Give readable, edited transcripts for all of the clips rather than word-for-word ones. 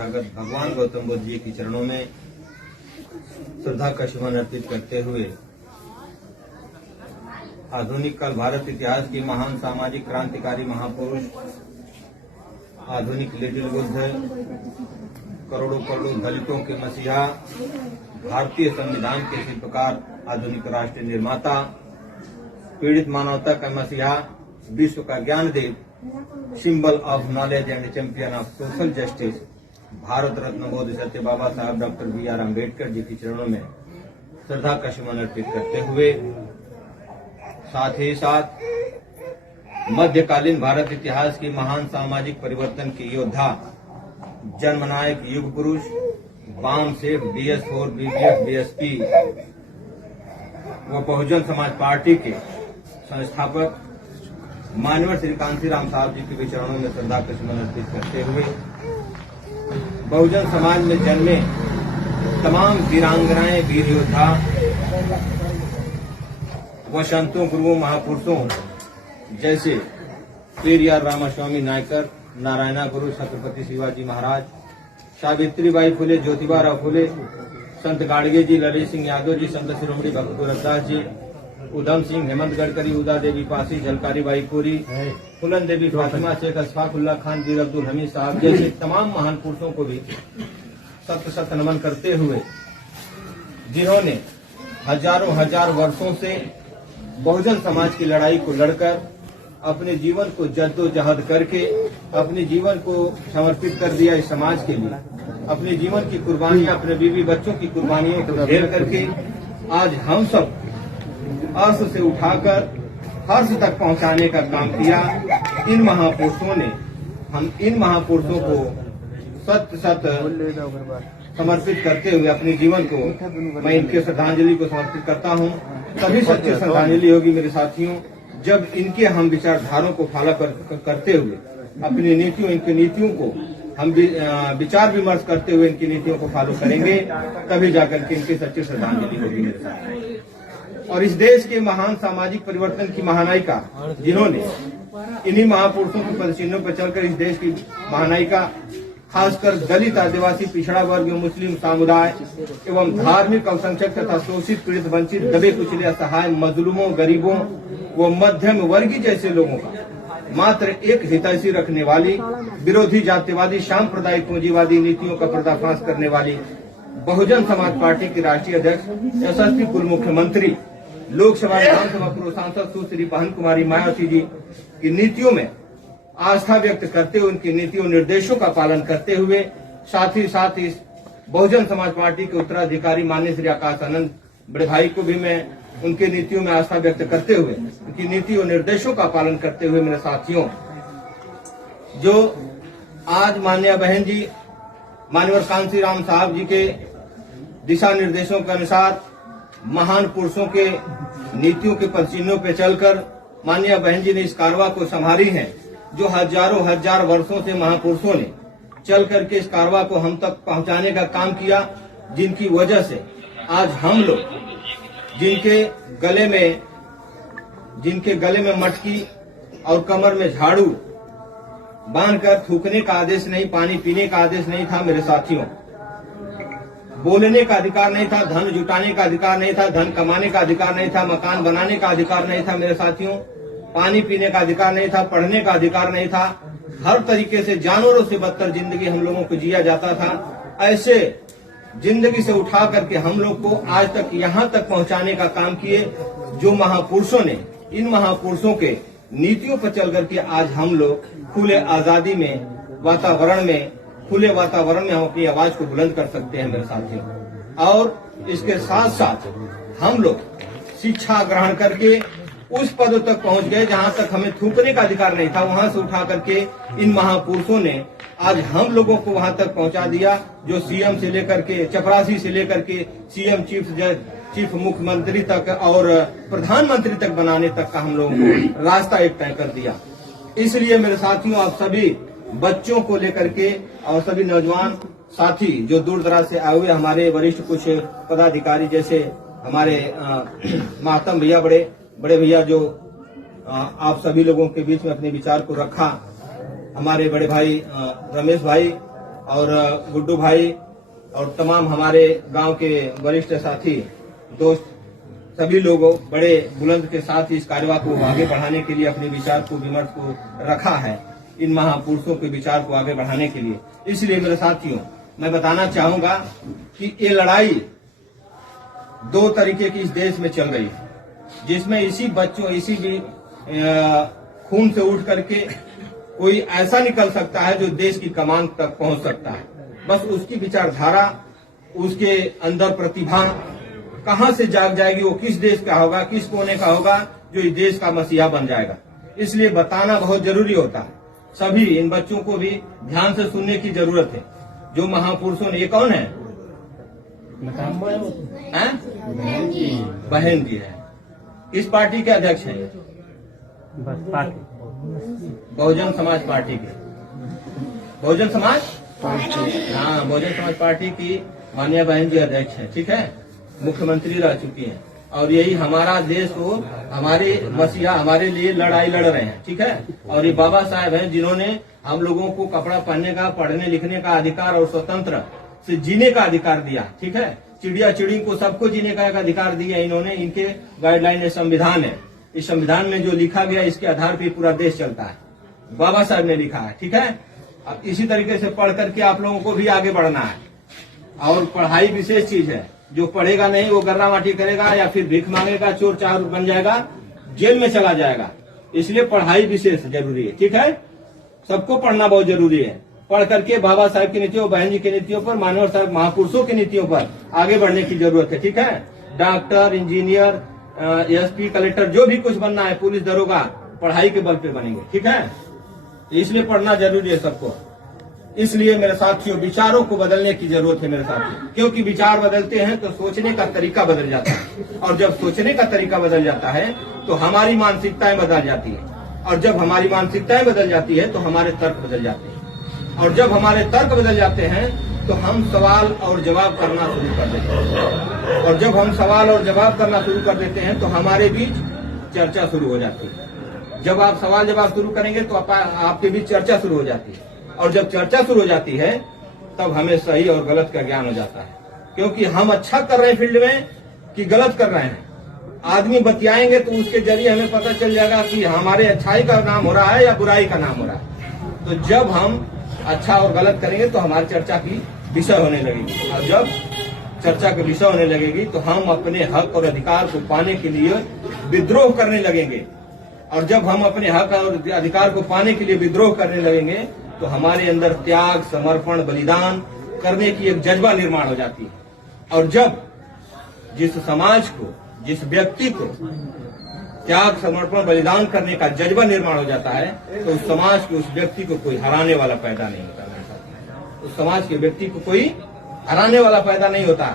तथागत भगवान गौतम बुद्ध जी के चरणों में श्रद्धा का सुमन अर्पित करते हुए आधुनिक काल भारत इतिहास के महान सामाजिक क्रांतिकारी महापुरुष, आधुनिक लिटिल बुद्ध, करोड़ों करोड़ों दलितों के मसीहा, भारतीय संविधान के शिल्पकार, आधुनिक राष्ट्र निर्माता, पीड़ित मानवता का मसीहा, विश्व का ज्ञान देव, symbol of knowledge and champion of social justice, Bharat Ratna Bodhisattva बाबा साहब डॉक्टर B.R. अम्बेडकर जी के चरणों में श्रद्धा का सुमन अर्पित करते हुए साथ ही साथ मध्यकालीन भारत इतिहास के महान सामाजिक परिवर्तन के योद्धा, जननायक युग पुरुष, वाम सेठ, DS4, BPF, BSP व बहुजन समाज पार्टी के संस्थापक मानवर श्री कांशीराम साहब जी के चरणों में श्रद्धा का सुमन अर्पित करते हुए बहुजन समाज में जन्मे तमाम वीरांगनाएं, वीर योद्धा व संतों, गुरुओं, महापुरुषों जैसे पेरियार रामास्वामी नायकर, नारायणा गुरु, छत्रपति शिवाजी महाराज, सावित्रीबाई फुले, ज्योतिबा फुले, संत गाड़गे जी, ललित सिंह यादव जी, संत शिरोमणि भक्त गोरखदास जी, उधम सिंह, हेमंत गडकरी, उदा देवी पासी, झलकारी बाई कोरी, फुलन देवी फातिमा शेख, अशफाकुल्ला खान, वीर अब्दुल हमीद साहब जैसे तमाम महान पुरुषों को भी सत सत नमन करते हुए जिन्होंने हजारों हजार वर्षों से बहुजन समाज की लड़ाई को लड़कर अपने जीवन को जद्दोजहद करके अपने जीवन को समर्पित कर दिया इस समाज के लिए, अपने जीवन की कुर्बानियां, अपने बीवी बच्चों की कुर्बानियों को ढेर करके आज हम सब अर्श से उठाकर हर्ष तक पहुंचाने का काम किया। इन महापुरुषों ने, हम इन महापुरुषों को सत सत समर्पित करते हुए अपने जीवन को मैं इनके श्रद्धांजलि को समर्पित करता हूं। तभी सच्ची श्रद्धांजलि होगी मेरे साथियों, जब इनके हम विचारधारों को फॉलो करते हुए अपनी नीतियों, इनकी नीतियों को हम विचार विमर्श करते हुए इनकी नीतियों को फॉलो करेंगे, तभी जाकर के इनकी सच्ची श्रद्धांजलि होगी मेरे साथियों। और इस देश के महान सामाजिक परिवर्तन की महानायिका, जिन्होंने इन्हीं महापुरुषों के पदचिन्हों पर चलकर इस देश की महानायिका खासकर दलित, आदिवासी, पिछड़ा वर्ग, मुस्लिम समुदाय एवं धार्मिक अल्पसंख्यक तथा शोषित, पीड़ित, वंचित, दबे कुचले, असहाय, मजलूमों, गरीबों व मध्यम वर्गीय जैसे लोगों का मात्र एक हितैषी रखने वाली, विरोधी जातिवादी, सांप्रदायिक पूंजीवादी नीतियों का पर्दाफाश करने वाली बहुजन समाज पार्टी की राष्ट्रीय अध्यक्ष, यशस्वी पूर्व मुख्यमंत्री, लोकसभा विधानसभा पूर्व सांसद सुश्री बहन कुमारी मायावती जी की नीतियों में आस्था व्यक्त करते हुए, उनकी नीतियों निर्देशों का पालन करते हुए, साथ ही इस बहुजन समाज पार्टी के उत्तराधिकारी माननीय श्री आकाश आनंद बड़े भाई को भी मैं उनके नीतियों में आस्था व्यक्त करते हुए, उनकी नीति और निर्देशों का पालन करते हुए मेरे साथियों, जो आज माननीय बहन जी माननीय कांशीराम साहब जी के दिशा निर्देशों के अनुसार महान पुरुषों के नीतियों के पदचिन्हों पर चलकर माननीय बहन जी ने इस कारवा को संभाली है, जो हजारों हजार वर्षों से महापुरुषों ने चल करके इस कारवा को हम तक पहुंचाने का काम किया, जिनकी वजह से आज हम लोग जिनके गले में मटकी और कमर में झाड़ू बांधकर थूकने का आदेश नहीं, पानी पीने का आदेश नहीं था मेरे साथियों, बोलने का अधिकार नहीं था, धन जुटाने का अधिकार नहीं था, धन कमाने का अधिकार नहीं था, मकान बनाने का अधिकार नहीं था मेरे साथियों, पानी पीने का अधिकार नहीं था, पढ़ने का अधिकार नहीं था, हर तरीके से जानवरों से बदतर जिंदगी हम लोगों को जिया जाता था। ऐसे जिंदगी से उठा करके हम लोग को आज तक यहाँ तक पहुँचाने का काम किए जो महापुरुषों ने। इन महापुरुषों के नीतियों पर चल करके आज हम लोग खुले आजादी में, वातावरण में, खुले वातावरण में हम अपनी आवाज को बुलंद कर सकते हैं मेरे साथियों। और इसके साथ साथ हम लोग शिक्षा ग्रहण करके उस पद तक पहुंच गए जहां तक हमें थूकने का अधिकार नहीं था, वहां से उठा करके इन महापुरुषों ने आज हम लोगों को वहां तक पहुंचा दिया, जो सीएम से लेकर के, चपरासी से लेकर के सीएम, चीफ मुख्यमंत्री तक और प्रधानमंत्री तक बनाने तक का हम लोगों को रास्ता एक तय कर दिया। इसलिए मेरे साथियों, आप सभी बच्चों को लेकर के और सभी नौजवान साथी जो दूर दराज से आए हुए, हमारे वरिष्ठ कुछ पदाधिकारी जैसे हमारे मातम भैया, बड़े भैया जो आप सभी लोगों के बीच में अपने विचार को रखा, हमारे बड़े भाई रमेश भाई और गुड्डू भाई और तमाम हमारे गांव के वरिष्ठ साथी दोस्त सभी लोगों बड़े बुलंद के साथ इस कार्यवाही को आगे बढ़ाने के लिए अपने विचार को विमर्श को रखा है, इन महापुरुषों के विचार को आगे बढ़ाने के लिए। इसलिए मेरे साथियों, मैं बताना चाहूंगा कि ये लड़ाई दो तरीके की इस देश में चल रही है, जिसमें इसी भी खून से उठ करके कोई ऐसा निकल सकता है जो देश की कमान तक पहुंच सकता है। बस उसकी विचारधारा, उसके अंदर प्रतिभा कहां से जाग जाएगी, वो किस देश का होगा, किस कोने का होगा जो इस देश का मसीहा बन जाएगा। इसलिए बताना बहुत जरूरी होता है। सभी इन बच्चों को भी ध्यान से सुनने की जरूरत है। जो महापुरुषों ने, ये कौन है? बहन जी है। किस पार्टी के अध्यक्ष हैं? बहुजन समाज पार्टी के। बहुजन समाज, हाँ, बहुजन समाज पार्टी की माननीय बहन जी अध्यक्ष हैं। ठीक है, मुख्यमंत्री रह चुकी हैं और यही हमारा देश हो, हमारे मसीहा हमारे लिए लड़ाई लड़ रहे हैं। ठीक है, और ये बाबा साहेब हैं जिन्होंने हम लोगों को कपड़ा पहनने का, पढ़ने लिखने का अधिकार और स्वतंत्र से जीने का अधिकार दिया। ठीक है, चिड़िया चिड़ी को सबको जीने का एक अधिकार दिया इन्होंने। इनके गाइडलाइन संविधान है। इस संविधान में जो लिखा गया इसके आधार पर पूरा देश चलता है। बाबा साहब ने लिखा है। ठीक है, अब इसी तरीके से पढ़ करके आप लोगों को भी आगे बढ़ना है। और पढ़ाई विशेष चीज है। जो पढ़ेगा नहीं वो गर्रा माटी करेगा या फिर भीख मांगेगा, चोर चार बन जाएगा, जेल में चला जाएगा। इसलिए पढ़ाई विशेष जरूरी है। ठीक है, सबको पढ़ना बहुत जरूरी है। पढ़ करके बाबा साहब की नीतियों, बहन जी की नीतियों पर, मानव साहब महापुरुषों की नीतियों पर आगे बढ़ने की जरूरत है। ठीक है, डॉक्टर, इंजीनियर, एसपी, कलेक्टर, जो भी कुछ बनना है, पुलिस, दरोगा, पढ़ाई के बल पे बनेंगे। ठीक है, इसलिए पढ़ना जरूरी है सबको। इसलिए मेरे साथियों, विचारों को बदलने की जरूरत है मेरे साथियों, क्योंकि विचार बदलते हैं तो सोचने का तरीका बदल जाता है, और जब सोचने का तरीका बदल जाता है तो हमारी मानसिकताएं बदल जाती है, और जब हमारी मानसिकताएं बदल जाती है तो हमारे तर्क बदल जाते हैं, और जब हमारे तर्क बदल जाते हैं तो हम सवाल और जवाब करना शुरू कर देते हैं, और जब हम सवाल और जवाब करना शुरू कर देते हैं तो हमारे बीच चर्चा शुरू हो जाती है। जब आप सवाल जवाब शुरू करेंगे तो आपके बीच चर्चा शुरू हो जाती है, और जब चर्चा शुरू हो जाती है तब हमें सही और गलत का ज्ञान हो जाता है, क्योंकि हम अच्छा कर रहे हैं फील्ड में कि गलत कर रहे हैं। आदमी बतियाएंगे तो उसके जरिए हमें पता चल जाएगा कि हमारे अच्छाई का नाम हो रहा है या बुराई का नाम हो रहा है। तो जब हम अच्छा और गलत करेंगे तो हमारी चर्चा की विषय होने लगेगी, और जब चर्चा की विषय होने लगेगी तो हम अपने हक और अधिकार को पाने के लिए विद्रोह करने लगेंगे, और जब हम अपने हक और अधिकार को पाने के लिए विद्रोह करने लगेंगे तो हमारे अंदर त्याग, समर्पण, बलिदान करने की एक जज्बा निर्माण हो जाती है। और जब जिस समाज को, जिस व्यक्ति को त्याग, समर्पण, बलिदान करने का जज्बा निर्माण हो जाता है तो उस समाज के, उस व्यक्ति को कोई हराने वाला पैदा नहीं होता। उस समाज के व्यक्ति को कोई हराने वाला पैदा नहीं होता,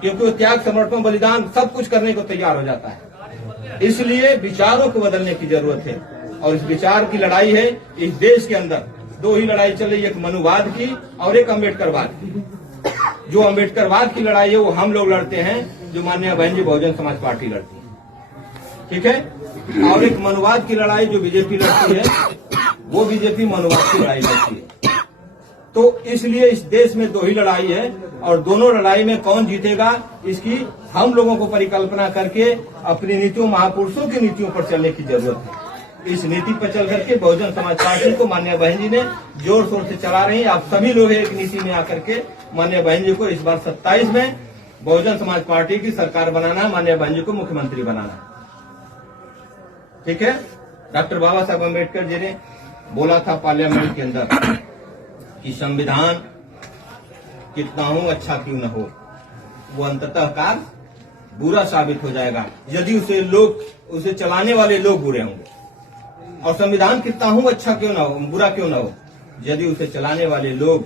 क्योंकि वो त्याग, समर्पण, बलिदान सब कुछ करने को तैयार हो जाता है। इसलिए विचारों को बदलने की जरूरत है, और इस विचार की लड़ाई है। इस देश के अंदर दो ही लड़ाई चल रही है, एक मनुवाद की और एक अम्बेडकरवाद की। जो अम्बेडकरवाद की लड़ाई है वो हम लोग लड़ते हैं, जो माननीय बहन जी बहुजन समाज पार्टी लड़ती है। ठीक है, और एक मनुवाद की लड़ाई जो बीजेपी लड़ती है, वो बीजेपी मनुवाद की लड़ाई लड़ती है। तो इसलिए इस देश में दो ही लड़ाई है, और दोनों लड़ाई में कौन जीतेगा इसकी हम लोगों को परिकल्पना करके अपनी नीतियों, महापुरुषों की नीतियों पर चलने की जरूरत है। इस नीति पर चल करके बहुजन समाज पार्टी को माननीय बहन जी ने जोर शोर से चला रही है। आप सभी लोग एक नीति में आकर के माननीय बहन जी को इस बार 27 में बहुजन समाज पार्टी की सरकार बनाना, माननीय बहन जी को मुख्यमंत्री बनाना। ठीक है, डॉक्टर बाबा साहब अम्बेडकर जी ने बोला था पार्लियामेंट के अंदर कि संविधान कितना हो अच्छा क्यों न हो, वो अंततः काल बुरा साबित हो जाएगा यदि उसे चलाने वाले लोग बुरे होंगे। और संविधान कितना हो अच्छा क्यों ना हो, बुरा क्यों ना हो, यदि उसे चलाने वाले लोग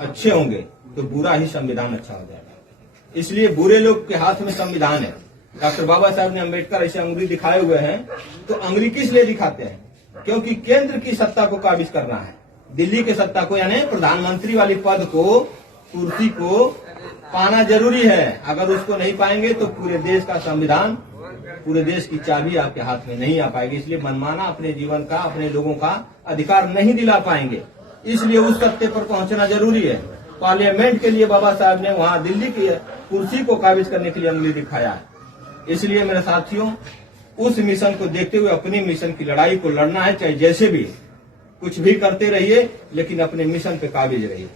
अच्छे होंगे तो बुरा ही संविधान अच्छा हो जाएगा। इसलिए बुरे लोग के हाथ में संविधान है। डॉक्टर बाबा साहब ने अम्बेडकर ऐसे अंगुली दिखाए हुए हैं, तो अंगुली किस लिए दिखाते हैं? क्योंकि केंद्र की सत्ता को काबिज करना है, दिल्ली की सत्ता को, यानी प्रधानमंत्री वाली पद को, कुर्सी को पाना जरूरी है। अगर उसको नहीं पाएंगे तो पूरे देश का संविधान, पूरे देश की चाबी आपके हाथ में नहीं आ पाएगी। इसलिए मनमाना अपने जीवन का, अपने लोगों का अधिकार नहीं दिला पाएंगे। इसलिए उस सत्य पर पहुंचना जरूरी है। पार्लियामेंट के लिए बाबा साहब ने वहां दिल्ली की कुर्सी को काबिज करने के लिए उंगली दिखाया है। इसलिए मेरे साथियों, उस मिशन को देखते हुए अपने मिशन की लड़ाई को लड़ना है, चाहे जैसे भी कुछ भी करते रहिए, लेकिन अपने मिशन पे काबिज रहिए।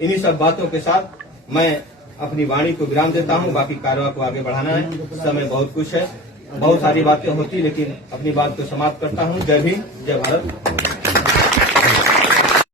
इन्हीं सब बातों के साथ मैं अपनी वाणी को विराम देता हूं। बाकी कार्रवाई को आगे बढ़ाना है, समय बहुत कुछ है, बहुत सारी बातें होती, लेकिन अपनी बात को समाप्त करता हूं। जय भीम, जय भारत।